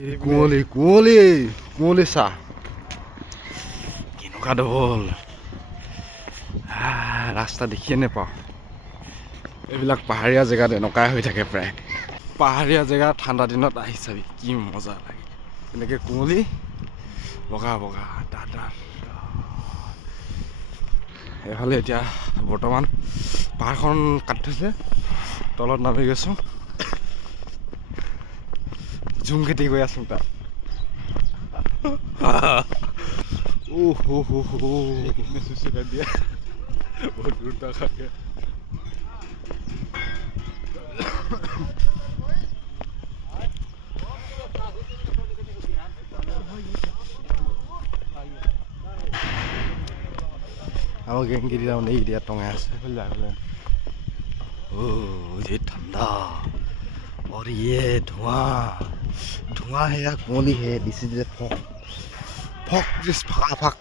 কুঁৱলী কুঁৱলী কুঁৱলী চাহ কেনেকুৱা ডবল ৰাস্তা দেখিয়ে নেপাওঁ। এইবিলাক পাহাৰীয়া জেগাত এনেকুৱাই হৈ থাকে প্ৰায়। পাহাৰীয়া জেগা ঠাণ্ডা দিনত আহি চাবি কি মজা লাগে। এনেকৈ কুঁৱলী বগা বগা দাদা। এইফালে এতিয়া বৰ্তমান পাহাৰখন কাটি থৈছে, তলত নামি গৈছোঁ, ঝুম খেতি কৰি আছোঁ তাত। দিয়া বহুত দূৰ থাকে। আমার গেঙ্গিরি রাউন্ড এই এরিয়া টঙায় আছে। ओह ये ठंडा और ये धुआं धुआं है या कुंवली है। दिस इज फॉग फॉग जिस फका फक